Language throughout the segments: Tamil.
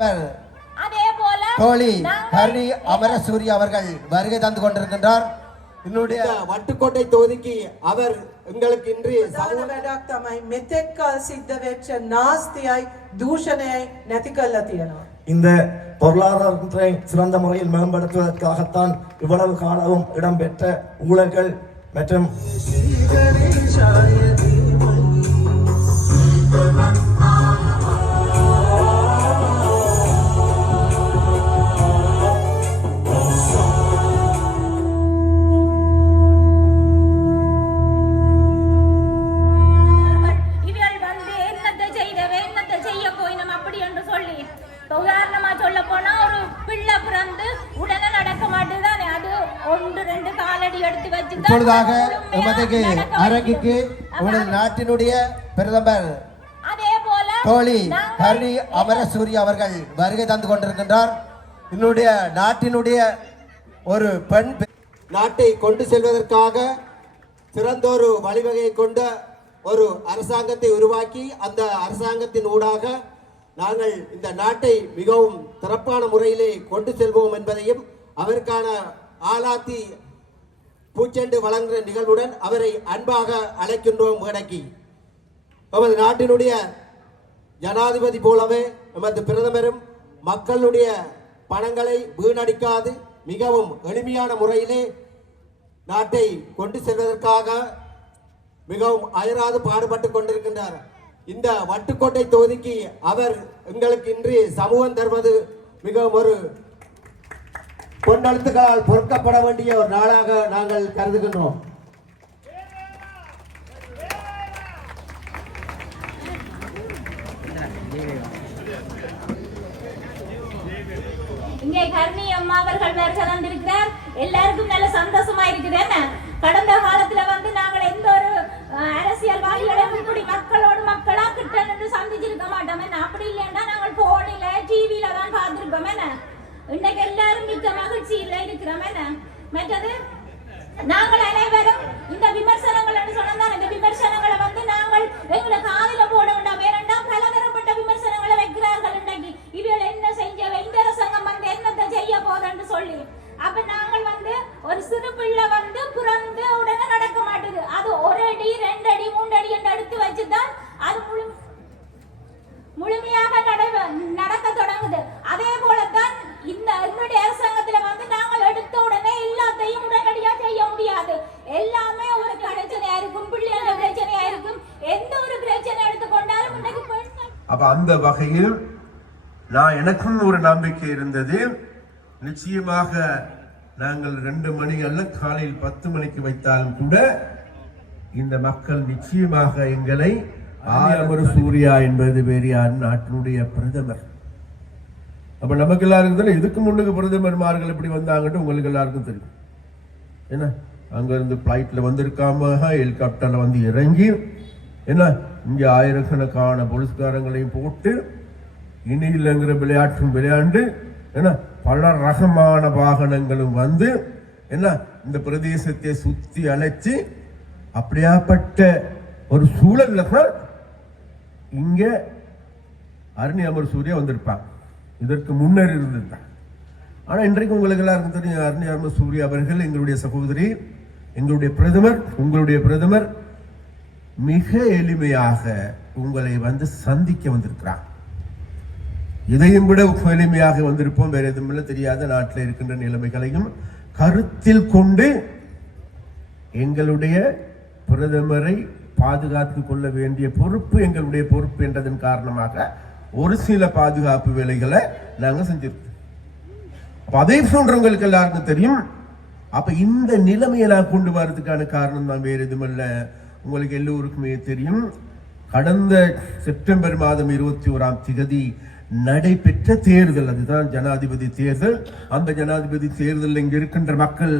அதே போல தோழி நாங்கள் ஹரி அமரசூரி அவர்கள் வருகை தந்து கொண்டிருக்கின்றார் என்னுடைய இந்த வட்டுக்கோட்டை தொகுதிக்கு அவர் எங்களுக்கு இன்று ප්‍රධාන වැඩක් තමයි මෙතෙක් කල් සිද්ධ වෙච්ච නාස්තියයි දූෂණයයි නැති කල්ලා තියෙනවා. இந்த பொருளாதாரத்தை சிறந்த முறையில் மேம்படுத்துவதற்காகத்தான் இவ்வளவு காலமும் இடம்பெற்ற ஊழல்கள் மற்றும் இப்ப உதாரணமா சொல்ல போனா ஒரு பிள்ளை பிறந்து உடனே நடக்க மாட்டேதானே அது ஒன்று ரெண்டு காலடி எடுத்து வச்சு இப்பொழுதாக எமதுக்கு அரங்குக்கு உங்களது நாட்டினுடைய பிரதமர் அதே போல தோழி ஹரி அமரசூரி அவர்கள் வருகை தந்து கொண்டிருக்கின்றார். என்னுடைய நாட்டினுடைய ஒரு பெண் நாட்டை கொண்டு செல்வதற்காக சிறந்தொரு வழிவகையை கொண்ட ஒரு அரசாங்கத்தை உருவாக்கி அந்த அரசாங்கத்தின் ஊடாக நாங்கள் இந்த நாட்டை மிகவும் சிறப்பான முறையிலே கொண்டு செல்வோம் என்பதையும் அவருக்கான ஆலாத்தி பூச்செண்டு வழங்குகிற நிகழ்வுடன் அவரை அன்பாக அழைக்கின்றோம் மேடைக்கு நமது நாட்டினுடைய ஜனாதிபதி போலவே நமது பிரதமரும் மக்களுடைய பணங்களை வீணடிக்காது மிகவும் எளிமையான முறையிலே நாட்டை கொண்டு செல்வதற்காக மிகவும் அயராது பாடுபட்டு கொண்டிருக்கின்றார். இந்த வட்டுக்கோட்டை தொகுதிக்கு அவர் எங்களுக்கு இன்று சமூகம் தருவது மிகவும் ஒரு பொன்னெழுத்துக்களால் பொறுக்கப்பட வேண்டிய ஒரு நாளாக நாங்கள் கருதுகின்றோம். இங்கே கர்ணி அம்மா அவர்கள் வருகை வந்திருக்கிறார். எல்லாருக்கும் நல்ல சந்தோஷமா இருக்குது என்ன? கடந்த காலத்துல வந்து நாங்கள் எந்த ஒரு அஹ், அரசியல்வாதிகளையும் இப்படி மக்களோடு மக்களா கிட்ட நின்று சந்திச்சிருக்க மாட்டோம் என்ன அப்படி இல்லைன்னா நாங்கள் போனில டிவில தான் பார்த்திருப்போம் என்ன இன்னைக்கு எல்லாரும் மிக்க மகிழ்ச்சியில இருக்கிறோம் என்ன மற்றது நாங்கள் அனைவரும் இந்த விமர்சனங்கள் என்று சொன்னதான் இந்த விமர்சனங்களை வந்து நாங்கள் எங்களை காதில போட வேண்டாம் ஏனென்றால் பலதரப்பட்ட விமர்சனங்களை வைக்கிறார்கள் இன்னைக்கு இவர்கள் என்ன செஞ்ச இந்த அரசாங்கம் வந்து என்னத்தை செய்ய போதுன்னு சொல்லி அப்ப நாங்கள் வந்து ஒரு சிறு பிள்ளை வந்து பிறந்து உடனே நடக்க மாட்டுது அது ஒரு அடி ரெண்டு அடி மூன்று அடி என்று எடுத்து வச்சுதான் அது முழு முழுமையாக நட- நடக்க தொடங்குது. அதே போலத்தான் இந்த என்னுடைய அரசாங்கத்துல வந்து நாங்கள் எடுத்த உடனே எல்லாத்தையும் உடனடியா செய்ய முடியாது. எல்லாமே ஒரு பிரச்சனையா இருக்கும் பிள்ளைகள் பிரச்சனையா இருக்கும். எந்த ஒரு பிரச்சனை எடுத்துக்கொண்டாலும் இன்னைக்கு அப்ப அந்த வகையில் நான் எனக்கும் ஒரு நம்பிக்கை இருந்தது. நிச்சயமாக நாங்கள் ரெண்டு மணி அல்ல காலையில் பத்து மணிக்கு வைத்தாலும் கூட இந்த மக்கள் நிச்சயமாக எங்களை ஆரமரு சூர்யா என்பது பெரியார் நாட்டினுடைய பிரதமர். அப்ப நமக்கு எல்லாருக்கும் தெரியும் இதுக்கு முன்னுக்கு பிரதமர்மார்கள் எப்படி வந்தாங்கன்னு உங்களுக்கு எல்லாருக்கும் தெரியும். என்ன? அங்க இருந்து பிளைட்ல வந்திருக்காம ஹெலிகாப்டர்ல வந்து இறங்கி என்ன? இங்க ஆயிரக்கணக்கான போலீஸ்காரங்களையும் போட்டு இனி இல்லைங்கிற விளையாட்டும் விளையாண்டு என்ன? பல ரகமான வாகனங்களும் வந்து என்ன? இந்த பிரதேசத்தை சுத்தி அழைச்சி அப்படியாப்பட்ட ஒரு சூழல்ல தான் இங்க அருணி அமர் சூர்யா வந்திருப்பான் இதற்கு முன்னர் இருந்திருந்தான் ஆனா இன்றைக்கு உங்களுக்கு எல்லாருக்கும் தெரியும் அருணி அமர் சூர்யா அவர்கள் எங்களுடைய சகோதரி எங்களுடைய பிரதமர் உங்களுடைய பிரதமர் மிக எளிமையாக உங்களை வந்து சந்திக்க வந்திருக்கிறார். இதையும் விட எளிமையாக வந்திருப்போம். வேற எதுவும் இல்லை. தெரியாத நாட்டில் இருக்கின்ற நிலைமைகளையும் கருத்தில் கொண்டு எங்களுடைய பிரதமரை பாதுகாத்துக் கொள்ள வேண்டிய பொறுப்பு எங்களுடைய பொறுப்பு என்றதன் காரணமாக ஒரு சில பாதுகாப்பு வேலைகளை நாங்கள் செஞ்சிருக்கோம். அதை போன்றவங்களுக்கு எல்லாருக்கும் தெரியும். அப்ப இந்த நிலைமையை நான் கொண்டு வர்றதுக்கான காரணம் தான் வேறு எதுவும் உங்களுக்கு எல்லோருக்குமே தெரியும். கடந்த செப்டம்பர் மாதம் இருபத்தி ஓராம் திகதி நடைபெற்ற தேர்தல் அதுதான் ஜனாதிபதி தேர்தல். அந்த ஜனாதிபதி தேர்தலில் இங்கு இருக்கின்ற மக்கள்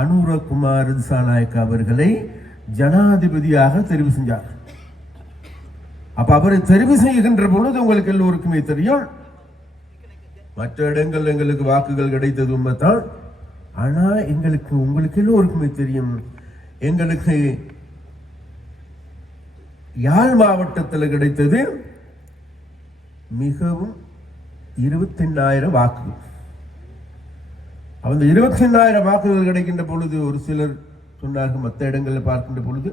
அனுரகுமார் திசாநாயக் அவர்களை ஜனாதிபதியாக தெரிவு செஞ்சார் அப்ப அவரை தெரிவு செய்கின்ற பொழுது உங்களுக்கு எல்லோருக்குமே தெரியும். மற்ற இடங்கள் எங்களுக்கு வாக்குகள் கிடைத்தது உண்மைத்தான் ஆனா எங்களுக்கு உங்களுக்கு எல்லோருக்குமே தெரியும். எங்களுக்கு யாழ் மாவட்டத்தில் கிடைத்தது மிகவும் இருபத்தெண்ணாயிரம் வாக்குகள். அந்த இருபத்தெண்ணாயிரம் வாக்குகள் கிடைக்கின்ற பொழுது ஒரு சிலர் சொன்னார்கள் மற்ற இடங்களில் பார்க்கின்ற பொழுது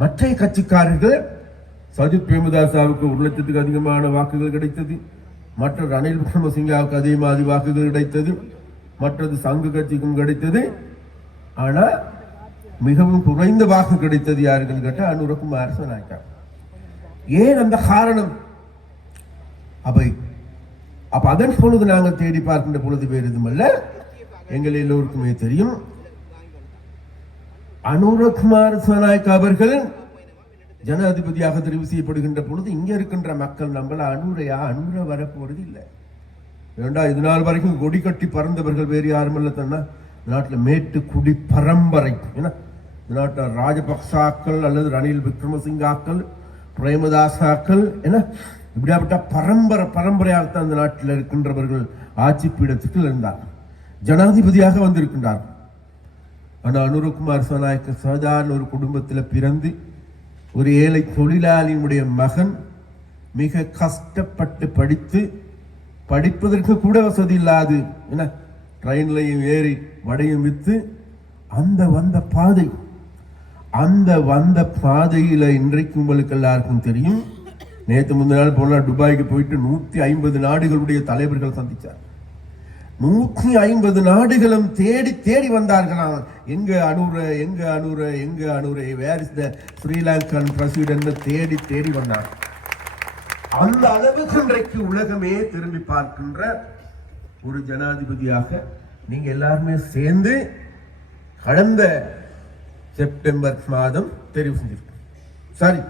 மற்ற கட்சிக்காரர்கள் சஜித் பிரேமதாசாவுக்கு ஒரு லட்சத்துக்கு அதிகமான வாக்குகள் கிடைத்தது மற்ற ரணில் விக்ரமசிங்காவுக்கு அதே மாதிரி வாக்குகள் கிடைத்தது மற்றது சங்கு கட்சிக்கும் கிடைத்தது. ஆனால் மிகவும் குறைந்த வாக்கு கிடைத்தது யாருக்குன்னு கேட்டால் அனுரகுமார் சொன்னாங்க ஏன் அந்த காரணம்? அப்போ அப்போ அதன் பொழுது நாங்கள் தேடி பார்க்கின்ற பொழுது வேறு எதுவுமல்ல எங்கள் எல்லோருக்குமே தெரியும். அனுரகுமார் சனாய்க் அவர்கள் ஜனாதிபதியாக தெரிவு செய்யப்படுகின்ற பொழுது இங்கே இருக்கின்ற மக்கள் நம்மள அனுரையா அனுர வரப்போறது இல்லை ஏண்டா இது நாள் வரைக்கும் கொடி கட்டி பறந்தவர்கள் வேறு யாரும் இல்லை தானே நாட்டில் மேட்டு குடி பரம்பரை ஏன்னா இந்த நாட்டில் ராஜபக்சாக்கள் அல்லது ரணில் விக்ரமசிங்காக்கள் பிரேமதாசாக்கள் என்ன இப்படியாப்பட்ட பரம்பரை பரம்பரையாகத்தான் அந்த நாட்டில் இருக்கின்றவர்கள் ஆட்சி பீடத்துக்கு இருந்தார். ஜனாதிபதியாக வந்திருக்கின்றார். ஆனால் அனுரகுமார் சனாயக்க சாதாரண ஒரு குடும்பத்தில் பிறந்து ஒரு ஏழை தொழிலாளியினுடைய மகன் மிக கஷ்டப்பட்டு படித்து படிப்பதற்கு கூட வசதி இல்லாது என்ன ட்ரெயின்லையும் ஏறி வடையும் விற்று அந்த வந்த பாதை அந்த வந்த பாதையில் இன்றைக்கு உங்களுக்கு எல்லாருக்கும் தெரியும். நேற்று முந்தின நாள் போல துபாய்க்கு போயிட்டு நூற்றி ஐம்பது நாடுகளுடைய தலைவர்கள் சந்தித்தார் நூற்றி ஐம்பது நாடுகளும் தேடி தேடி வந்தார்களாம் எங்க அனூர் எங்க அனுர எங்க Anura where is the Sri Lankan president தேடி தேடி வந்தார். அந்த அளவுக்கு இன்றைக்கு உலகமே திரும்பி பார்க்கின்ற ஒரு ஜனாதிபதியாக நீங்க எல்லாருமே சேர்ந்து கடந்த செப்டம்பர் மாதம் தெரிவு செஞ்சிருக்கோம். சரி.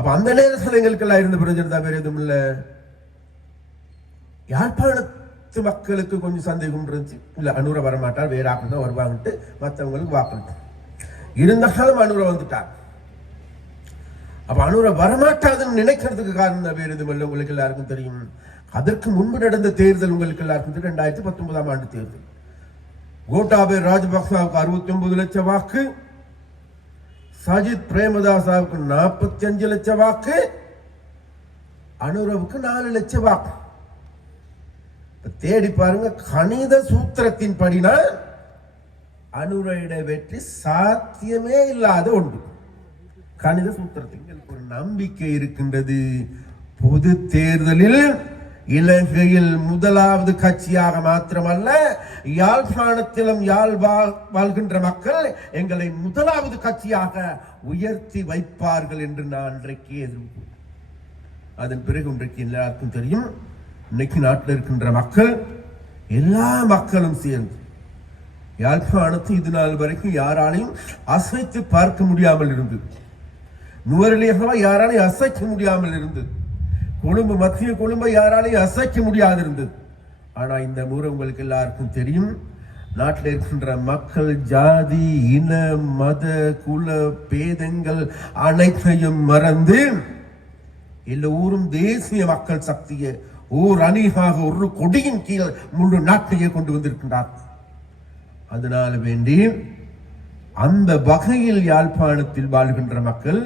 அப்ப அந்த நேரத்தில் எங்களுக்கெல்லாம் இருந்த பிரச்சனை தான் வேற எதுவும் இல்லை. யாழ்ப்பாணத்து மக்களுக்கு கொஞ்சம் சந்தேகம் இருந்துச்சு. இல்ல அனுர வரமாட்டார் வேற ஆக்கள் தான் வருவாங்கன்ட்டு மற்றவங்களுக்கு வாக்களிட்டு இருந்தாலும் அனுர வந்துட்டார். அப்ப அனுர வரமாட்டாதுன்னு நினைக்கிறதுக்கு காரணம் தான் வேறு எதுவும் இல்லை உங்களுக்கு எல்லாருக்கும் தெரியும். அதற்கு முன்பு நடந்த தேர்தல் உங்களுக்கு எல்லாருக்கும் தெரியும். ரெண்டாயிரத்தி பத்தொன்பதாம் ஆண்டு தேர்தல். கோட்டாபே ராஜபக்சாவுக்கு அறுபத்தி ஒன்பது லட்சம் வாக்கு சஜித் பிரேமதாசாவுக்கு நாற்பத்தி அஞ்சு லட்சம் வாக்கு அனுரவுக்கு நாலு லட்சம் வாக்கு. தேடி பாருங்க கணித சூத்திரத்தின் படினா அனுரையிட வெற்றி சாத்தியமே இல்லாத ஒன்று. கணித சூத்திரத்தின் ஒரு நம்பிக்கை இருக்கின்றது. பொது தேர்தலில் இலங்கையில் முதலாவது கட்சியாக மாத்திரமல்ல யாழ்ப்பாணத்திலும் யாழ் வாழ்- வாழ்கின்ற மக்கள் எங்களை முதலாவது கட்சியாக உயர்த்தி வைப்பார்கள் என்று நான் இன்றைக்கு எதிர்ப்பு. அதன் பிறகு இன்றைக்கு எல்லாருக்கும் தெரியும் இன்னைக்கு நாட்டில் இருக்கின்ற மக்கள் எல்லா மக்களும் சேர்ந்து யாழ்ப்பாணத்தை இது நாள் வரைக்கும் யாராலையும் அசைத்து பார்க்க முடியாமல் இருந்தது. நுவரலியாக யாராலையும் அசைக்க முடியாமல் இருந்தது. கொழும்பு மத்திய கொழும்பை யாராலையும் அசைக்க முடியாது இருந்தது ஆனா இந்த முறை உங்களுக்கு எல்லாருக்கும் தெரியும் நாட்டில் இருக்கின்ற மக்கள் ஜாதி இன மத குல பேதங்கள் அனைத்தையும் மறந்து எல்லோரும் தேசிய மக்கள் சக்தியை ஓர் அணியாக ஒரு கொடியின் கீழ் முழு நாட்டையே கொண்டு வந்திருக்கின்றார். அதனால வேண்டி அந்த வகையில் யாழ்ப்பாணத்தில் வாழ்கின்ற மக்கள்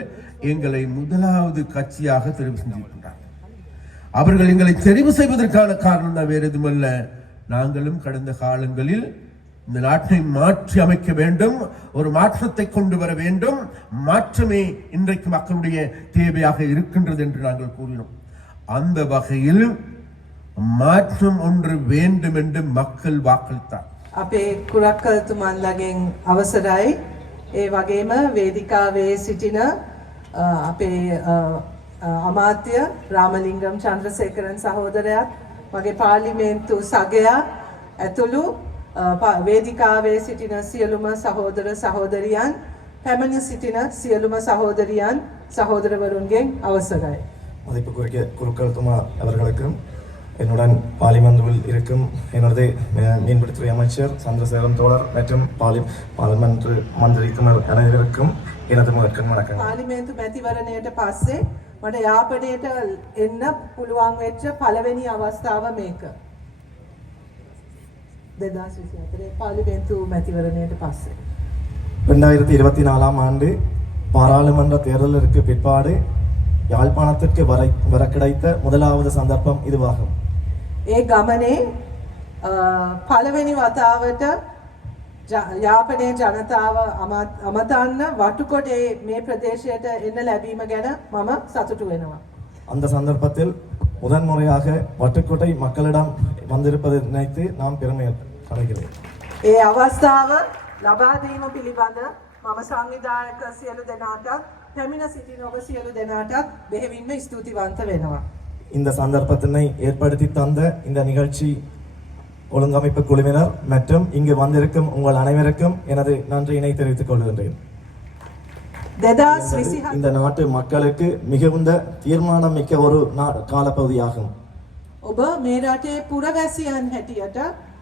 எங்களை முதலாவது கட்சியாக தெரிவு செஞ்சிருக்கின்றார். அவர்கள் எங்களை தெரிவு செய்வதற்கான காரணம் தான் வேறு எதுவுமல்ல நாங்களும் கடந்த காலங்களில் இந்த நாட்டை மாற்றி அமைக்க வேண்டும் ஒரு மாற்றத்தை கொண்டு வர வேண்டும் மாற்றமே இன்றைக்கு மக்களுடைய தேவையாக இருக்கின்றது என்று நாங்கள் கூறினோம் அந்த வகையில் மாற்றம் ஒன்று வேண்டும் என்று மக்கள் வாக்களித்தார் අපේ කුරක්කල්තුමන්ලගෙන් අවසරයි. ඒ වගේම වේදිකාවේ සිටින අ, අපේ අ, අ, අමාත්‍ය රාමලිංගම් චන්ද්‍රසේකරන් සහෝදරයාත් මගේ පාර්ලිමේන්තු සගයා ඇතුළු අ, පා- වේදිකාවේ සිටින සියලුම සහෝදර සහෝදරියන් පැමිණ සිටින සියලුම සහෝදරියන් සහෝදරවරුන්ගෙන් අවසරයි. மதிப்புக்குரிய குருக்கள் அவர்களுக்கும் என்னுடன் பார்லிமெண்டில் இருக்கும் எனது அஹ், மீன்பிடித்துறை அமைச்சர் சந்திரசேகரன் தோழர் மற்றும் பார்லி பார்லிமெண்ட் மந்திரிக்கும் அனைவருக்கும் எனது முதற்கண் வணக்கம் පාර්ලිමේන්තු මැතිවරණයට පස්සේ මට යාපනයට එන්න පුළුවන් වෙච්ච පළවෙනි අවස්ථාව මේක. දෙදස් විසි අතරේ පාලිමේන්තු මැතිවරණයට පස්සේ. ரெண்டாயிரத்தி இருபத்தி நாலாம் ஆண்டு பாராளுமன்ற தேர்தலிற்கு பிற்பாடு யாழ்ப்பாணத்திற்கு வர வர கிடைத்த முதலாவது சந்தர்ப்பம் இதுவாகும் ඒ ගමනේ අ, පළවෙනි වතාවට ජ- යාපනයේ ජනතාව අමත්- අමතන්න වටුකොටේ මේ ප්‍රදේශයට එන්න ලැබීම ගැන මම සතුටු වෙනවා. அந்த சந்தர்ப்பத்தில் முதன்முறையாக வட்டுக்கோட்டை மக்களிடம் வந்திருப்பதை நினைத்து நான் பெருமை அடைகிறேன் ඒ අවස්ථාව ලබා දීම පිළිබඳ මම සංවිධායක සියලු දෙනාටත් පැමිණ සිටින ඔබ සියලු දෙනාටත් බෙහෙවින්ම ස්තුතිවන්ත වෙනවා. இந்த சந்தர்ப்பத்தினை ஏற்படுத்தி தந்த இந்த நிகழ்ச்சி ஒழுங்கமைப்பு குழுவினர் மற்றும் இங்கு வந்திருக்கும் உங்கள் அனைவருக்கும் எனது நன்றியினை தெரிவித்துக் கொள்கின்றேன் දෙදස් විසිහ இந்த நாட்டு மக்களுக்கு மிகுந்த தீர்மானம் மிக்க ஒரு நா- காலப்பகுதியாகும் ඔබ මේ රටේ පුරවැසියන් හැටියට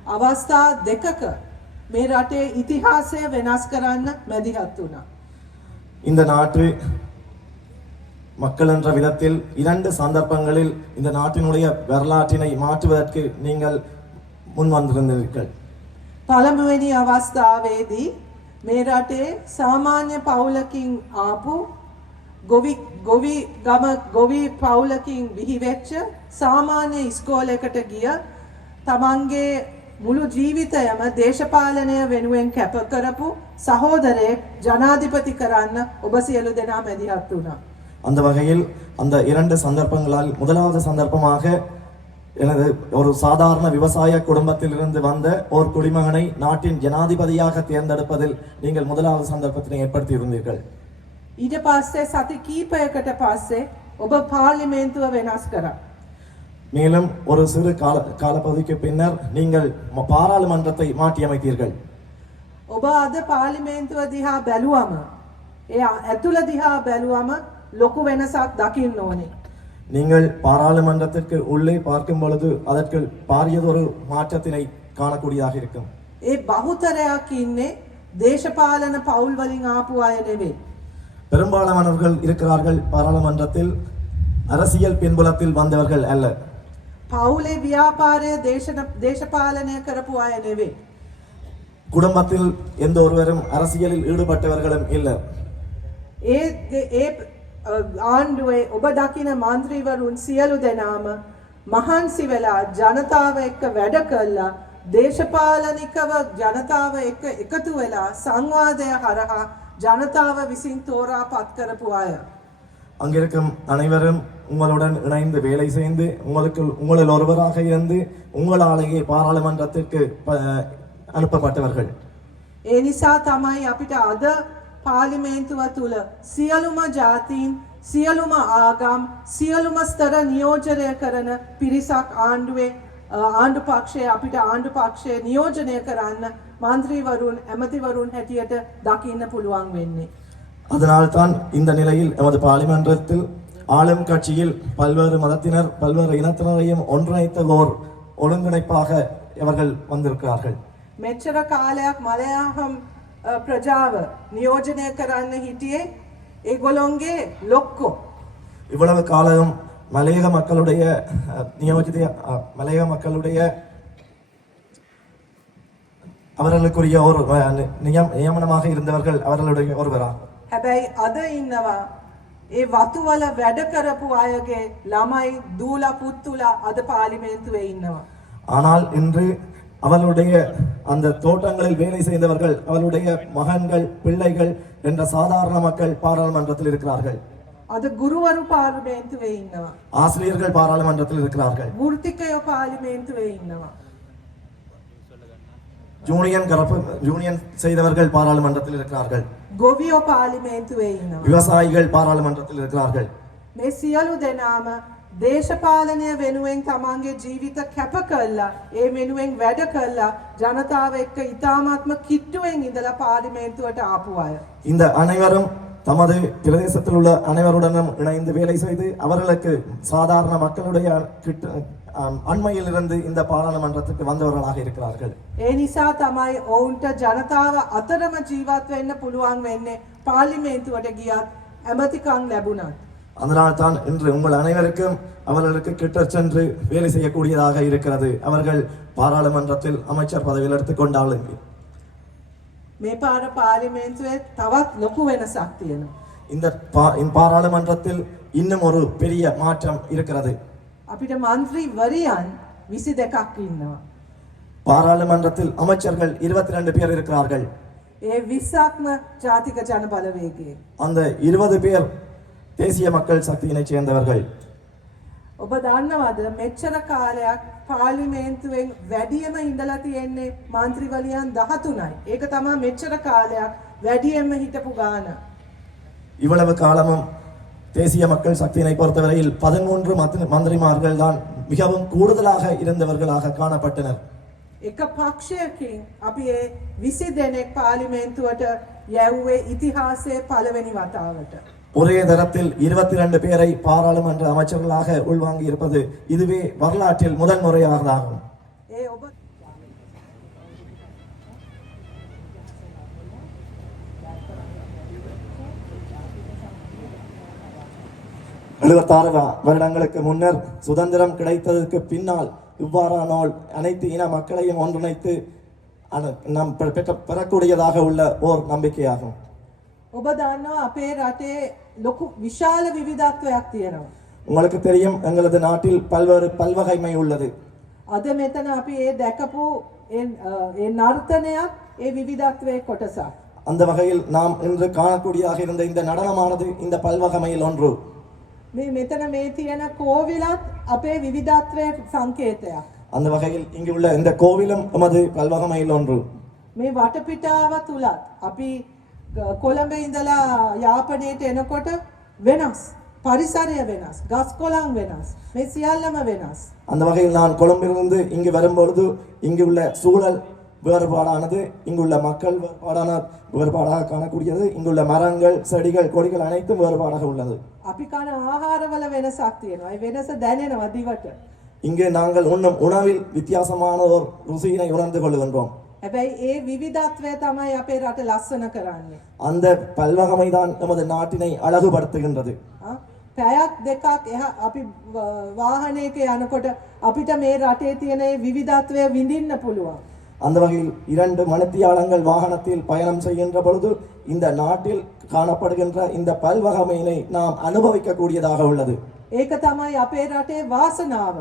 අවස්ථා දෙකක මේ රටේ ඉතිහාසය වෙනස් කරන්න මැදිහත් වුණා. இந்த நாட்டு மக்கள் என்ற விதத்தில் இரண்டு சந்தர்ப்பங்களில் இந்த நாட்டினுடைய வரலாற்றினை மாற்றுவதற்கு நீங்கள் முன் வந்திருந்தீர்கள் පළමුවෙනි අවස්ථාවේදී මේ රටේ සාමාන්‍ය පවුලකින් ආපු ගොවි ගොවි ගම ගොවි පවුලකින් විහිවෙච්ච සාමාන්‍ය ඉස්කෝලයකට ගිය තමන්ගේ මුළු ජීවිතයම දේශපාලනය වෙනුවෙන් කැප කරපු සහෝදරයෙක් ජනාධිපති කරන්න ඔබ සියලු දෙනා මැදිහත් වුණා. அந்த வகையில் அந்த இரண்டு சந்தர்ப்பங்களால் முதலாவது சந்தர்ப்பமாக எனது ஒரு சாதாரண விவசாய குடும்பத்திலிருந்து வந்த ஒரு குடிமகனை நாட்டின் ஜனாதிபதியாக தேர்ந்தெடுப்பதில் நீங்கள் முதலாவது சந்தர்ப்பத்தினை ஏற்படுத்தி இருந்தீர்கள் ඊට පස්සේ සති කීපයකට පස්සේ ඔබ පාර්ලිමේන්තුව වෙනස් කරා. மேலும் ஒரு சிறு கால காலப்பகுதிக்கு பின்னர் நீங்கள் ம- பாராளுமன்றத்தை மாற்றியமைத்தீர்கள் ඔබ අද පාර්ලිමේන්තුව දිහා බැලුවම ඒ ඇතුළ දිහා බැලුවම ලොකු වෙනසක් දකින්න ඕනේ. நீங்கள் பாராளுமன்றத்திற்கு உள்ளே பார்க்கும் பொழுது அதற்கு பாரியதொரு மாற்றத்தினை காணக்கூடியதாக இருக்கும் ඒ බහුතරයක් ඉන්නේ දේශපාලන පවුල් වලින් ආපු අය නෙවෙයි. பெரும்பாலானவர்கள் இருக்கிறார்கள் பாராளுமன்றத்தில் அரசியல் பின்புலத்தில் வந்தவர்கள் அல்ல පවුලේ ව්‍යාපාරය දේශන දේශපාලනය කරපු අය නෙවෙයි. குடும்பத்தில் எந்த ஒருவரும் அரசியலில் ஈடுபட்டவர்களும் இல்லை ඒ ද- ඒ අ, ආණ්ඩුවේ ඔබ දකින මන්ත්‍රීවරුන් සියලු දෙනාම මහන්සි වෙලා ජනතාව එක්ක වැඩ කළා දේශපාලනිකව ජනතාව එක්ක එකතු වෙලා සංවාදය හරහා ජනතාව විසින් තෝරා පත් කරපු අය. அங்கிருக்கும் அனைவரும் உங்களுடன் இணைந்து வேலை செய்து உங்களுக்கு உங்களில் ஒருவராக இருந்து உங்களாலேயே பாராளுமன்றத்திற்கு ப- அனுப்பப்பட்டவர்கள் ඒ නිසා තමයි අපිට අද පාලිමේන්තුව තුළ සියලුම ජාතීන් සියලුම ආගම් සියලුම ස්තර නියෝජනය කරන පිරිසක් ආණ්ඩුවේ අ, ආණ්ඩු පක්ෂය අපිට ආණ්ඩු පක්ෂය නියෝජනය කරන්න මන්ත්‍රීවරුන් ඇමතිවරුන් හැටියට දකින්න පුළුවන් වෙන්නේ. அதனால்தான் இந்த நிலையில் எமது பாராளுமன்றத்தில் ஆளும் கட்சியில் பல்வேறு மதத்தினர் பல்வேறு இனத்தினரையும் ஒன்றிணைத்த ஓர் ஒருங்கிணைப்பாக இவர்கள் வந்திருக்கிறார்கள் මෙච්චර කාලයක් මලයාහම් අ, ප්‍රජාව නියෝජනය කරන්න හිටියේ ඒගොලොන්ගේ ලොක්කෝ. இவ்வளவு காலம் மலையக மக்களுடைய அஹ், நியோஜித அஹ், மலையக மக்களுடைய அவர்களுக்குரிய ஒரு அஹ், நி- நியம் நியமனமாக இருந்தவர்கள் அவர்களுடைய ஒருவரா හැබැයි අද ඉන්නවා ඒ වතුවල වැඩ කරපු අයගේ ළමයි දූල පුත්තුලා අද පාලිමේන්තුවේ ඉන්නවා. ஆனால் இன்று அவர்களுடைய அந்த தோட்டங்களில் வேலை செய்தவர்கள் அவர்களுடைய மகன்கள் பிள்ளைகள் என்ற சாதாரண மக்கள் பாராளுமன்றத்தில் இருக்கிறார்கள் අද ගුරුවරු පාර්ලිමේන්තුවේ ඉන්නවා. ஆசிரியர்கள் பாராளுமன்றத்தில் இருக்கிறார்கள் වෘත්තිකයෝ පාර්ලිමේන්තුවේ ඉන්නවා. யூனியன் கரப்பு யூனியன் செய்தவர்கள் பாராளுமன்றத்தில் இருக்கிறார்கள் ගොවියෝ පාර්ලිමේන්තුවේ ඉන්නවා. விவசாயிகள் பாராளுமன்றத்தில் இருக்கிறார்கள் මේ සියලු දෙනාම දේශපාලනය වෙනුවෙන් තමන්ගේ ජීවිත කැප කල්ලා ඒ වෙනුවෙන් වැඩ කල්ලා ජනතාව එක්ක ඉතාමත්ම කිට්ටුවෙන් ඉඳලා පාර්ලිමේන්තුවට ආපු අය. இந்த அனைவரும் தமது பிரதேசத்தில் உள்ள அனைவருடனும் இணைந்து வேலை செய்து அவர்களுக்கு சாதாரண மக்களுடைய கிட்ட ஆம், அண்மையில் இருந்து இந்த பாராளுமன்றத்துக்கு வந்தவர்களாக இருக்கிறார்கள் ඒ නිසා තමයි ඔවුන්ට ජනතාව අතරම ජීවත් වෙන්න පුළුවන් වෙන්නේ පාර්ලිමේන්තුවට ගියත් ඇමතිකං ලැබුණත්. அதனால் தான் இன்று உங்கள் அனைவருக்கும் அவர்களுக்கு கிட்ட சென்று வேலை செய்யக்கூடியதாக இருக்கிறது அவர்கள் பாராளுமன்றத்தில் அமைச்சர் பதவியில் எடுத்துக்கொண்டாலும் මේ පාර පාර්ලිමේන්තුවේ තවත් ලොකු වෙනසක් තියෙනවා. இந்த பா- இந்த பாராளுமன்றத்தில் இன்னும் ஒரு பெரிய மாற்றம் இருக்கிறது අපිට මන්ත්‍රී වරියන් විසි දෙකක් ඉන්නවා. பாராளுமன்றத்தில் அமைச்சர்கள் இருபத்தி ரெண்டு பேர் இருக்கிறார்கள் ඒ විස්සක්ම ජාතික ජන බලවේගේ. அந்த இருபது பேர் தேசிய மக்கள் சக்தியினைச் சேர்ந்தவர்கள் ඔබ දන්නවද මෙච්චර කාලයක් පාලිමේන්තුවෙන් වැඩියම ඉඳලා තියෙන්නේ මන්ත්‍රීවලියන් 13යි. ඒක තමයි මෙච්චර කාලයක් වැඩියෙන්ම හිටපු ගාන. இவ்வளவு காலமும் தேசிய மக்கள் சக்தியினை பொறுத்தவரையில் பதிமூன்று மந்திரிமார்கள் தான் மிகவும் கூடுதலாக இருந்தவர்களாக காணப்பட்டனர் එක පක්ෂයකින් අපි ඒ විසි දෙනෙක් පාලිමේන්තුවට යැව්වේ ඉතිහාසයේ පළවෙනි වතාවට. ஒரே தரத்தில் இருபத்தி ரெண்டு பேரை பாராளுமன்ற அமைச்சர்களாக உள்வாங்கி இருப்பது இதுவே வரலாற்றில் முதல் முறையாகதாகும் ඒ ඔබ எழுபத்தாறு வ- வருடங்களுக்கு முன்னர் சுதந்திரம் கிடைத்ததற்கு பின்னால் இவ்வாறானால் அனைத்து இன மக்களையும் ஒன்றிணைத்து அன- நாம் பெ- பெற்ற பெறக்கூடியதாக உள்ள ஓர் நம்பிக்கையாகும் ඔබ දන්නවා අපේ රටේ ලොකු විශාල විවිධත්වයක් තියෙනවා. உங்களுக்கு தெரியும் எங்களது நாட்டில் பல்வேறு பல்வகைமை உள்ளது අද මෙතන අපි ඒ දැකපු ඒ අ, ඒ නර්තනයක් ඒ විවිධත්වයේ කොටසක්. அந்த வகையில் நாம் இன்று காணக்கூடியதாக இருந்த இந்த நடனமானது இந்த பல்வகைமையில் ஒன்று මේ මෙතන මේ තියෙන කෝවිලත් අපේ විවිධත්වයේ සංකේතයක්. அந்த வகையில் இங்கு உள்ள இந்த கோவிலும் எமது பல்வகைமையில் ஒன்று මේ වටපිටාව තුලත් අපි ග- කොළඹ ඉඳලා යාපනයට එනකොට වෙනස්. පරිසරය වෙනස්. ගස් කොළන් වෙනස්. මේ සියල්ලම වෙනස්. அந்த வகையில் நான் கொழும்பிலிருந்து இங்கு வரும்பொழுது இங்கு உள்ள சூழல் வேறுபாடானது இங்குள்ள மக்கள் வேறுபாடான வேறுபாடாக காணக்கூடியது இங்குள்ள மரங்கள் செடிகள் கொடிகள் அனைத்தும் வேறுபாடாக உள்ளது අපි කන ආහාරවල වෙනසක් තියෙනවා. ඒ වෙනස දැනෙනවා දිවට. இங்கு நாங்கள் உண்ணும் உணவில் வித்தியாசமான ஒரு ருசியினை உணர்ந்து கொள்கின்றோம் හැබැයි ඒ විවිධත්වය තමයි අපේ රට ලස්සන කරන්නේ. அந்த பல்வகைமைதான் எமது நாட்டினை அழகுபடுத்துகின்றது ආ? පැයක් දෙකක් එහා අපි ව- වාහනයක යනකොට අපිට මේ රටේ තියෙන ඒ විවිධත්වය විඳින්න පුළුවන්. அந்த வகையில் இரண்டு மணித்தியாலங்கள் வாகனத்தில் பயணம் செய்கின்ற பொழுது இந்த நாட்டில் காணப்படுகின்ற இந்த பல்வகைமையினை நாம் அனுபவிக்கக்கூடியதாக உள்ளது ඒක තමයි අපේ රටේ වාසනාව.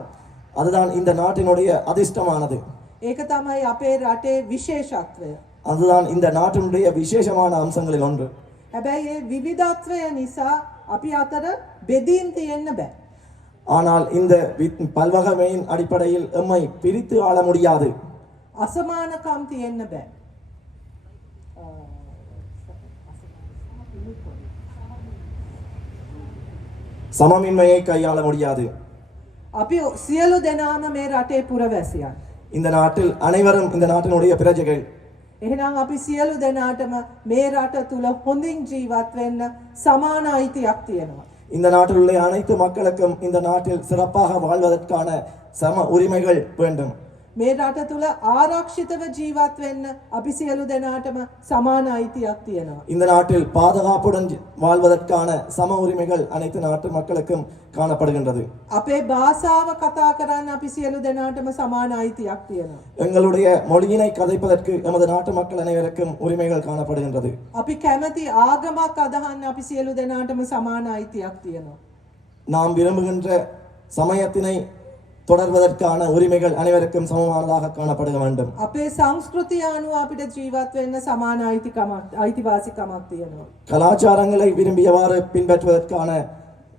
அதுதான் இந்த நாட்டினுடைய அதிர்ஷ்டமானது ඒක තමයි අපේ රටේ විශේෂත්වය. அதுதான் இந்த நாட்டினுடைய விசேஷமான அம்சங்களில் ஒன்று හැබැයි ඒ විවිධත්වය නිසා අපි අතර බෙදීම් තියෙන්න බෑ. ஆனால் இந்த வி- பல்வகைமையின் அடிப்படையில் எம்மை பிரித்து ஆள முடியாது අසමානකම් තියෙන්න බෑ. சமமின்மையை கையாள முடியாது අපි සියලු දෙනාම මේ රටේ පුරවැසියන්. இந்த நாட்டில் அனைவரும் இந்த நாட்டினுடைய பிரஜைகள் එහෙනම් අපි සියලු දෙනාටම මේ රට තුල හොඳින් ජීවත් වෙන්න සමාන අයිතියක් තියෙනවා. இந்த நாட்டில் உள்ள அனைத்து மக்களுக்கும் இந்த நாட்டில் சிறப்பாக வாழ்வதற்கான சம உரிமைகள் வேண்டும் මේ රට තුල ආරක්ෂිතව ජීවත් වෙන්න අපි සියලු දෙනාටම සමාන අයිතියක් තියෙනවා. இந்த நாட்டில் பாதுகாப்புடன் ஜி- வாழ்வதற்கான சம உரிமைகள் அனைத்து நாட்டு மக்களுக்கும் காணப்படுகின்றது අපේ භාෂාව කතා කරන්න අපි සියලු දෙනාටම සමාන අයිතියක් තියෙනවා. எங்களுடைய மொழியினை கதைப்பதற்கு எமது நாட்டு மக்கள் அனைவருக்கும் உரிமைகள் காணப்படுகின்றது අපි කැමති ආගමක් අදහන්න අපි සියලු දෙනාටම සමාන අයිතියක් තියෙනවා. நாம் விரும்புகின்ற சமயத்தினை தொடர்வதற்கான உரிமைகள் அனைவருக்கும் சமமானதாக காணப்பட வேண்டும் අපේ සංස්කෘතිය අනුව අපිට ජීවත් වෙන්න සමාන අයිතිකමක් අයිතිවාසිකමක් තියෙනවා. கலாச்சாரங்களை விரும்பியவாறு பின்பற்றுவதற்கான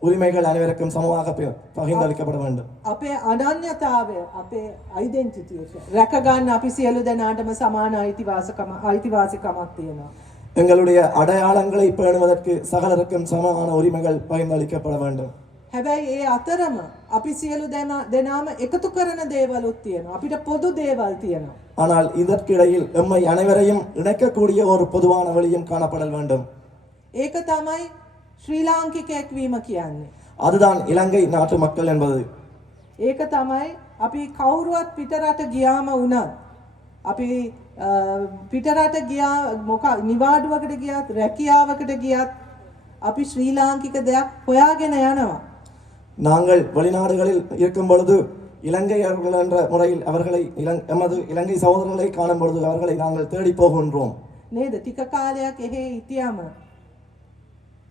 உரிமைகள் அனைவருக்கும் சமமாக பி- பகிர்ந்தளிக்கப்பட வேண்டும் අපේ අනන්‍යතාවය අපේ අයිඩෙන්ටිටිය රැකගන්න අපි සියලු දෙනාටම සමාන අයිතිවාසකම අයිතිවාසිකමක් තියෙනවා. எங்களுடைய அடையாளங்களை பேணுவதற்கு சகலருக்கும் சமமான உரிமைகள் பகிர்ந்தளிக்கப்பட வேண்டும் හැබැයි ඒ අතරම අපි සියලු දෙනා- දෙනාම එකතු කරන දේවලුත් තියෙනවා. අපිට පොදු දේවල් තියෙනවා. ஆனால் இதற்கிடையில் எம்மை அனைவரையும் இணைக்கக்கூடிய ஒரு பொதுவான வழியும் காணப்படல் வேண்டும் ඒක තමයි ශ්‍රී ලාංකිකයෙක් වීම කියන්නේ. அதுதான் இலங்கை நாட்டு மக்கள் என்பது ඒක තමයි අපි කවුරුවත් පිටරට ගියාම වුණත් අපි අ, පිටරට ගියා මොක නිවාඩුවකට ගියත් රැකියාවකට ගියත් අපි ශ්‍රී ලාංකික දෙයක් හොයාගෙන යනවා. நாங்கள் வெளிநாடுகளில் இருக்கும் பொழுது இலங்கையர்கள் என்ற முறையில் அவர்களை இலங் எமது இலங்கை சகோதரர்களை காணும் பொழுது அவர்களை நாங்கள் தேடி போகின்றோம் නේද ටික කාලයක් එහෙ හිටියම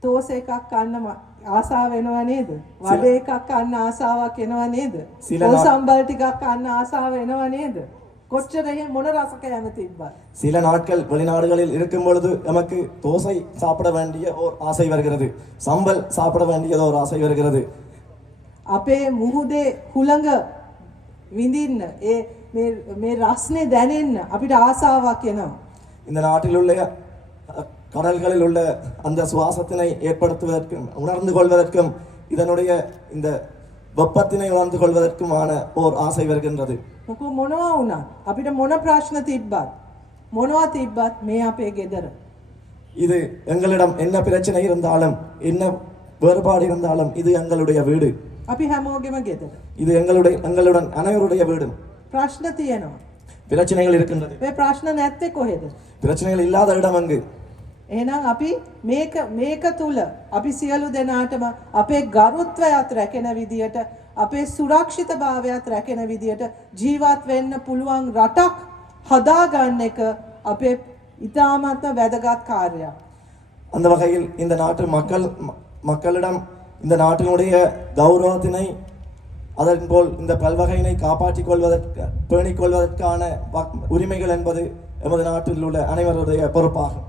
තෝස එකක් කන්න ම- ආසාව වෙනව නේද? වඩ එකක් කන්න ආසාවක් එනව නේද? සිල පොල් නා- සම්බල් ටිකක් කන්න ආසාව එනව නේද? කොච්චර එහෙ මොන රස කෑම තිබ්බත්. சில நாட்கள் வெளிநாடுகளில் இருக்கும் பொழுது நமக்கு தோசை சாப்பிட வேண்டிய ஓர் ஆசை வருகிறது சம்பல் சாப்பிட வேண்டியது ஒரு ஆசை வருகிறது අපේ මුහුදේ හුළඟ විඳින්න ඒ මේ මේ රස්නේ දැනෙන්න අපිට ආසාවක් එනවා. இந்த நாட்டில் உள்ள அஹ், கடல்களில் உள்ள அந்த சுவாசத்தினை ஏற்படுத்துவதற்கும் உணர்ந்து கொள்வதற்கும் இதனுடைய இந்த வெப்பத்தினை உணர்ந்து கொள்வதற்குமான ஓர் ஆசை வருகின்றது මොකෝ මොනවා වුණත් අපිට මොන ප්‍රශ්න තිබ්බත් මොනවා තිබ්බත් මේ අපේ ගෙදර. இது எங்களிடம் என்ன பிரச்சனை இருந்தாலும் என்ன வேறுபாடு இருந்தாலும் இது எங்களுடைய வீடு අපි හැමෝගෙම ගෙදර. இது எங்களுடைய எங்களுடன் அனைவருடைய வீடும் ප්‍රශ්න තියෙනවා. பிரச்சனைகள் இருக்கின்றது මේ ප්‍රශ්න නැත්තේ කොහෙද? பிரச்சனைகள் இல்லாத இடம் அங்கு එහෙනම් අපි මේක මේක තුල අපි සියලු දෙනාටම අපේ ගරුත්වයත් රැකෙන විදියට අපේ සුරක්ෂිතභාවයත් රැකෙන විදියට ජීවත් වෙන්න පුළුවන් රටක් හදාගන්න එක අපේ ඉතාමත්ම වැදගත් කාර්යයක්. அந்த வகையில் இந்த நாட்டு மக்கள் ம- மக்களிடம் இந்த நாட்டினுடைய கௌரவத்தினை அதன் போல் இந்த பல்வகையினை காப்பாற்றிக் கொள்வதற்கு பேணிக் கொள்வதற்கான வக்- உரிமைகள் என்பது எமது நாட்டில் உள்ள அனைவருடைய பொறுப்பாகும்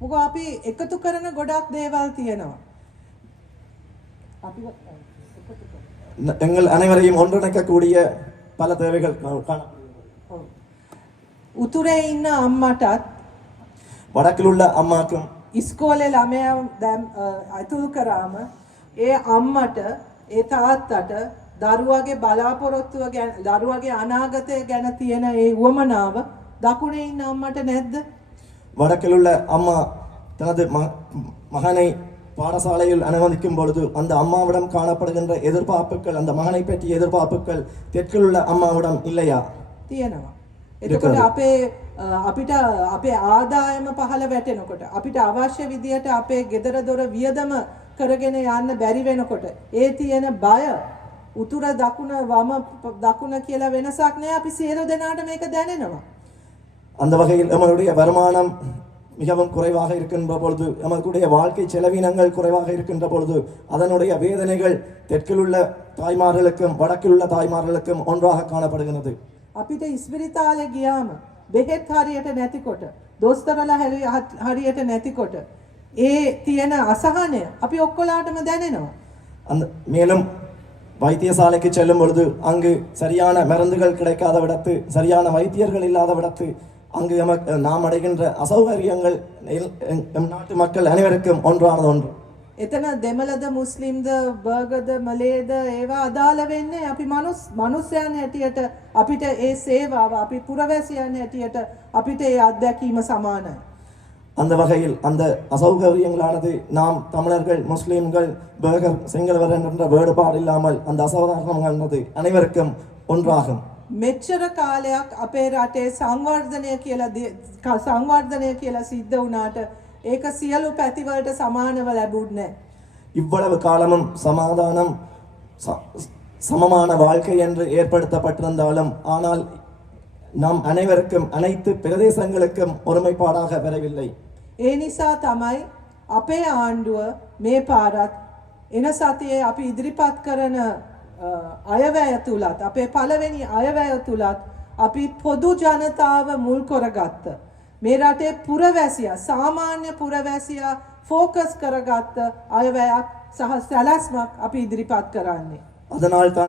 මොකද අපි එකතු කරන ගොඩක් දේවල් තියෙනවා. අපි ந- எங்கள் அனைவரையும் ஒன்றிணைக்கக்கூடிய பல தேவைகள் கா- காணப்படுகின்றன. ඔව්. උතුරේ ඉන්න අම්මටත් வடக்கில் உள்ள அம்மாக்கும் ඉස්කෝලේ ළමයා දැම් අ, ඇතුල් කරාම ඒ අම්මට ඒ තාත්තට දරුවගේ බලාපොරොත්තුව ගැන දරුවගේ අනාගතය ගැන තියෙන ඒ උවමනාව දකුණේ ඉන්න අම්මට නැද්ද? வடக்கில் உள்ள அம்மா தனது ம- மகனை பாடசாலையில் அனுமதிக்கும் பொழுது அந்த அம்மாவிடம் காணப்படுகின்ற எதிர்பார்ப்புகள் அந்த மகனை பற்றிய எதிர்பார்ப்புகள் தெற்கில் உள்ள அம்மாவிடம் இல்லையா තියෙනවා. දෙකද? එතකොට අපේ අ, අපිට අපේ ආදායම පහළ වැටෙනකොට අපිට අවශ්‍ය විදියට අපේ ගෙදර දොර වියදම කරගෙන යන්න බැරි වෙනකොට ඒ තියෙන බය උතුර දකුණ වම ප- දකුණ කියලා වෙනසක් නෑ අපි සියලු දෙනාට මේක දැනෙනවා. அந்த வகையில் எமனுடைய வருமானம் மிகவும் குறைவாக இருக்கின்ற பொழுது எமக்குடைய வாழ்க்கை செலவினங்கள் குறைவாக இருக்கின்ற பொழுது அதனுடைய வேதனைகள் தெற்கில் உள்ள தாய்மார்களுக்கும் வடக்கில் உள்ள தாய்மார்களுக்கும் ஒன்றாக காணப்படுகிறது අපිට ඉස්පිරිතාලේ ගියාම බෙහෙත් හරියට නැතිකොට දොස්තරලා හැරි- හත්- හරියට නැතිකොට ඒ තියෙන අසහනය අපි ඔක්කොලාටම දැනෙනවා. அந்த மேலும் வைத்தியசாலைக்கு செல்லும் பொழுது அங்கு சரியான மருந்துகள் கிடைக்காத விடத்து சரியான வைத்தியர்கள் இல்லாத விடத்து அங்கு எமக்கு நாம் அடைகின்ற அசௌகரியங்கள் எல்- எம் எம் நாட்டு மக்கள் அனைவருக்கும் ஒன்றானது ஒன்று එතන දෙමළද මුස්ලිම්ද බර්ගද මලේද ඒවා අදාළ වෙන්නේ අපි මනුස් මනුස්සයන් හැටියට අපිට ඒ සේවාව අපි පුරවැසියන් හැටියට අපිට ඒ අත්දැකීම සමානයි. அந்த வகையில் அந்த அசௌகரியங்களானது நாம் தமிழர்கள் முஸ்லிம்கள் பேகர் சிங்களவர் என்ற வேறுபாடு இல்லாமல் அந்த அசௌகரியமானது அனைவருக்கும் ஒன்றாகும் මෙච්චර කාලයක් අපේ රටේ සංවර්ධනය කියලා දේ- ක- සංවර්ධනය කියලා සිද්ධ වුණාට ඒක සියලු පැතිවලට සමානව ලැබුණේ නැහැ. இவ்வளவு காலமும் சமாதானம் ச- சமமான வாழ்க்கை என்று ஏற்படுத்தப்பட்டிருந்தாலும் ஆனால் நாம் அனைவருக்கும் அனைத்து பிரதேசங்களுக்கும் ஒருமைப்பாடாக பெறவில்லை ඒ නිසා තමයි අපේ ආණ්ඩුව මේ පාරත් එන සතියේ අපි ඉදිරිපත් කරන අයවැය තුලත් අපේ පළවෙනි අයවැය තුලත් අපි පොදු ජනතාව මුල් කරගත්ත. මේ රටේ පුරවැසියා සාමාන්‍ය පුරවැසියා ෆෝකස් කරගත්ත අයවැයක් සහ සැලැස්මක් අපි ඉදිරිපත් කරන්නේ. අදනාල්තා